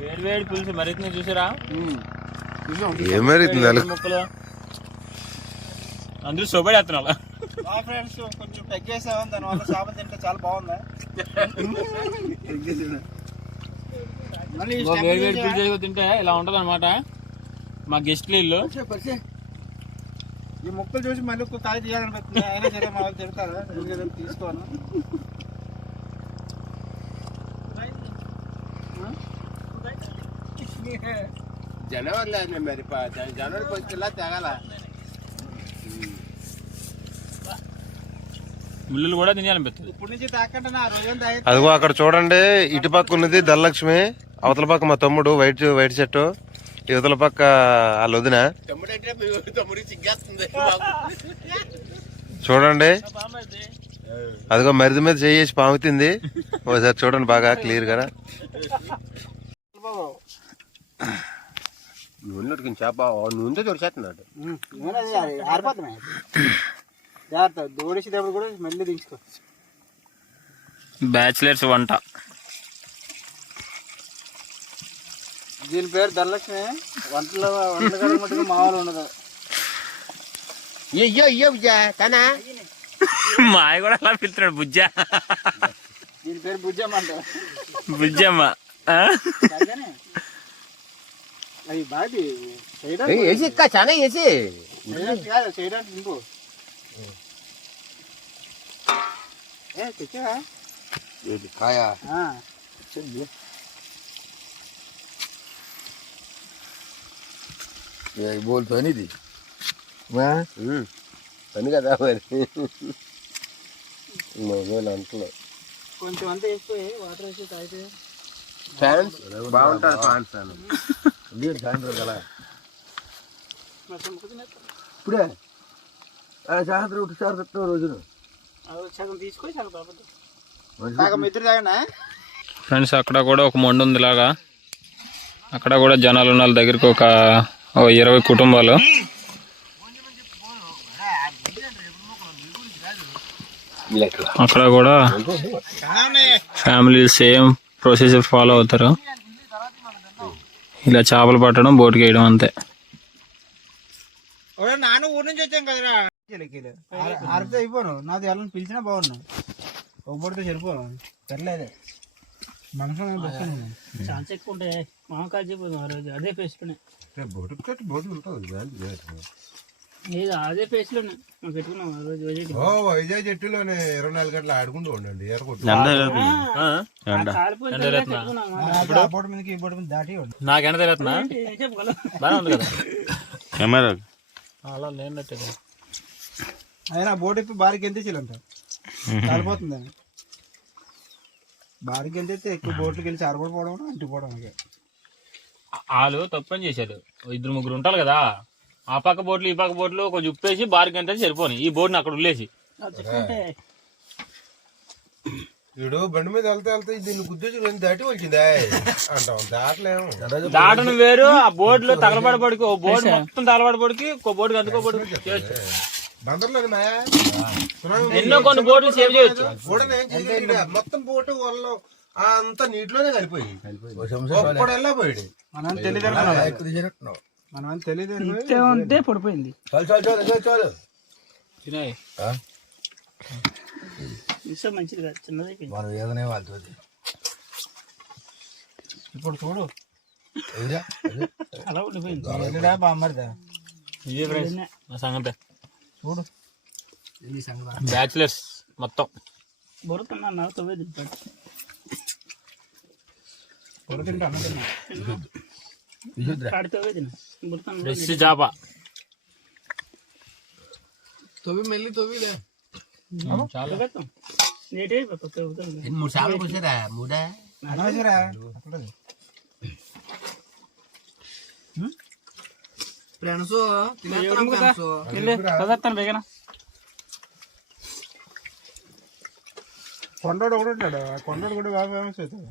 వేడి వేడి పులుసు మరిగిన చూసారా? ఏం మరుగుతుంది ముక్కలు అందరూ సోపడేస్తున్నాం. మా ఫ్రెండ్స్ కొంచెం పెగ్గేసాం, దానివల్ల చేపలు తింటే చాలా బాగుంది. వేడి వేడి పులుసు తింటే ఇలా ఉంటది అనమాట. మా గెస్ట్లు ఇల్లు. ఈ ముక్కలు చూసి మళ్ళీ కాయ తీయాలనిపిస్తుంది. అయినా సరే మా వాళ్ళు తిడతారు, తీసుకోను. జనవరి లేదు మరి, జనవరి పొద్దులా తెగాల. ముళ్ళు కూడా తినాలనిపిస్తుంది. ఇప్పుడు నుంచి తాకంటే ఆ రోజు అదిగో అక్కడ చూడండి, ఇటు పక్క ఉన్నది ధనలక్ష్మి, అవతల పక్క మా తమ్ముడు వైట్ షర్టు, యువతల పక్క వాళ్ళ వదిన. చూడండి అదిగో మరిది మీద చేసి పాముతుంది. ఒకసారి చూడండి బాగా క్లియర్ గా. నూనె చేప నూనెతో దొరికేస్తున్నాడు. ఆరిపోతున్నాయి, జాగ్రత్త. దూడేసేటప్పుడు కూడా మళ్ళీ దించుకో. బ్యాచిలర్స్ వంట. దీని పేరు ధనలక్ష్మి. వంటలో మటుకు మామూలు ఉండదు. మాయ కూడా అలా పిలుతున్నాడు బుజ్జా. దీని పేరు బుజ్జమ్మ అంట. బుజ్జమ్మ అది బాగా చాలా వేసి చేయడానికి ఇంకో తెచ్చా కాయా బోల్ పనిది పని కదా మరి. అంటలే కొంచెం అంతా వేసిపోయి వాటర్ వేసి తాగితే ఫ్యాన్స్ బాగుంటుంది. ఫ్యాన్స్ సాయంత్రం కదా ఇప్పుడే సాయంత్రం ఒకటిసారి చెప్తాం రోజున. సగం తీసుకొని సగం ఇద్దరు తాగనా ఫ్రెండ్స్. అక్కడ కూడా ఒక మొండు ఉంది లాగా. అక్కడ కూడా జనాలు ఉన్నారు. దగ్గరికి ఒక 20 కుటుంబాలు. అక్కడ కూడా ఫ్యామిలీ సేమ్ ప్రొసీజర్ ఫాలో అవుతారు. ఇలా చేపలు పట్టడం, బోటుకి వేయడం అంతే. నాన్న ఊరి నుంచి వచ్చాం కదరా. ఆరితే అయిపోను. నాది వాళ్ళని పిలిచినా బాగున్నా. ఒకటితో సరిపోను. సర్లేదే మనసు ఛాన్స్ ఎక్కువ ఉంటాయి. మామకాయ చెప్పదు ఆ రోజు అదే పేస్ట్లోనే. అదే పేస్ట్లోనే పెట్టుకున్నాం ఆ రోజు. వైజాగ్ చెట్టులోనే 24 గంటలు ఆడుకుంటూ ఉండండి. నాకు ఎండ తెలుస్తున్నా బాగా ఉంది కదా కెమెరా అలా లేనట్టు. అయినా బోట్ ఇప్పి బారికి ఎంత చేయాలంట కాలిపోతుంది. బారికి వెళ్తే ఎక్కువ బోట్లకి వెళ్ళి చారపడిపోవడం అంటిపోవడం. వాళ్ళు తప్పని చేశారు. 2-3 ఉంటారు కదా, ఆ పక్క బోట్లు ఈ పక్క బోట్లు కొంచెం ఉప్పేసి బారికి అంటే సరిపోని ఈ బోట్ని అక్కడ వదిలేసి. వీడు బండి మీద వెళ్తే దీన్ని గుద్దేసి దాటి వచ్చిందా అంటాం. దాటలేము. దాటను వేరు. ఆ బోర్డులో తగలబడబడికి ఓ బోర్డు మొత్తం తగలబడబడికి ఒక బోర్డుకి అందుకోబడి ఎన్నో కొన్ని బోర్డులు సేవ్ చేయొచ్చు. మొత్తం బోటు వల్ల అంతా నీటిలోనే కలిపోయి పోయాడు. మనం తెలియదు ఉంటే పడిపోయింది. చాలు మంచిది కాదు, చిన్నది. మనం ఏదనే వాళ్ళతో ఇప్పుడు చూడు అలా ఉండిపోయింది. బామ్మరిదా ఇదే సంగతే. చూడు బ్యాచిలర్స్ మొత్తం బొరుతున్నా తవ్వే తింటాడు. బొరు తింటా అన్న ఫ్రెష్ చేప. తవ్వి మెల్లి తవ్విలే. 3 చేపలు కూర్చారా? 3 ఫ్రెండ్స్ కొండోడు ఒకటి ఉంటాడు. కొండోడు కూడా బాగా ఫేమస్ అవుతాడు.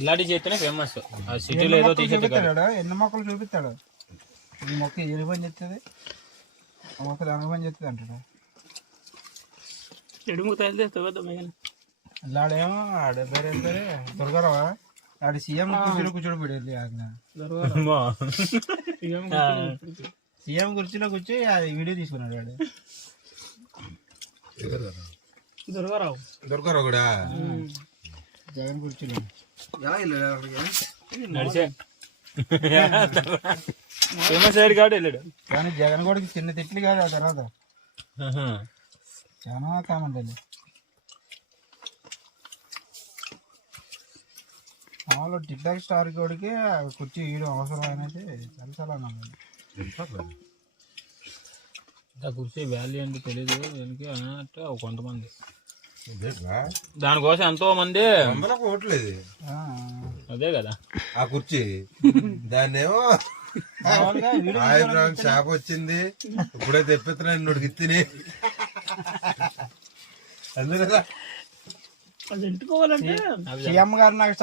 ఇలాంటి చేస్తేనే ఫేమస్. సిటీలో ఏదో చూపిస్తాడు. ఎన్ని మొక్కలు చూపిస్తాడు. ఈ మొక్క ఏ పని చేస్తుంది, ఆ మొక్క దాని పని చేస్తుంది అంటాడు. ఆడేమో ఆడ పేరు దొరకరావా ఆడ సీఎం కూర్చోడు పెట్టేది సీఎం కుర్చీలో కూర్చొని అది వీడియో తీసుకున్నాడు వాడు దొరకరు కూడా జగన్ కుర్చీలో నడిచే సైడ్ కాడు వెళ్ళాడు. కానీ జగన్ కూడా చిన్న తిట్లు కాదు ఆ తర్వాత చాలా కామెంట్ వెళ్ళి మామూలు టిక్ టాక్ స్టార్ కోడికి కుర్చీ ఇవ్వడం అవసరం అనేది చాలా కుర్చీ వాల్యూ అంటే తెలీదు దీనికి అన్నట్టు కొంతమంది దానికోసం ఎంతో మంది పోవట్లేదు అదే కదా ఆ కుర్చీ దాన్నేమో షాప్ వచ్చింది ఇప్పుడే తెప్పిస్తున్నాను నోటికి తిని అందులో సీఎం గారు నాకు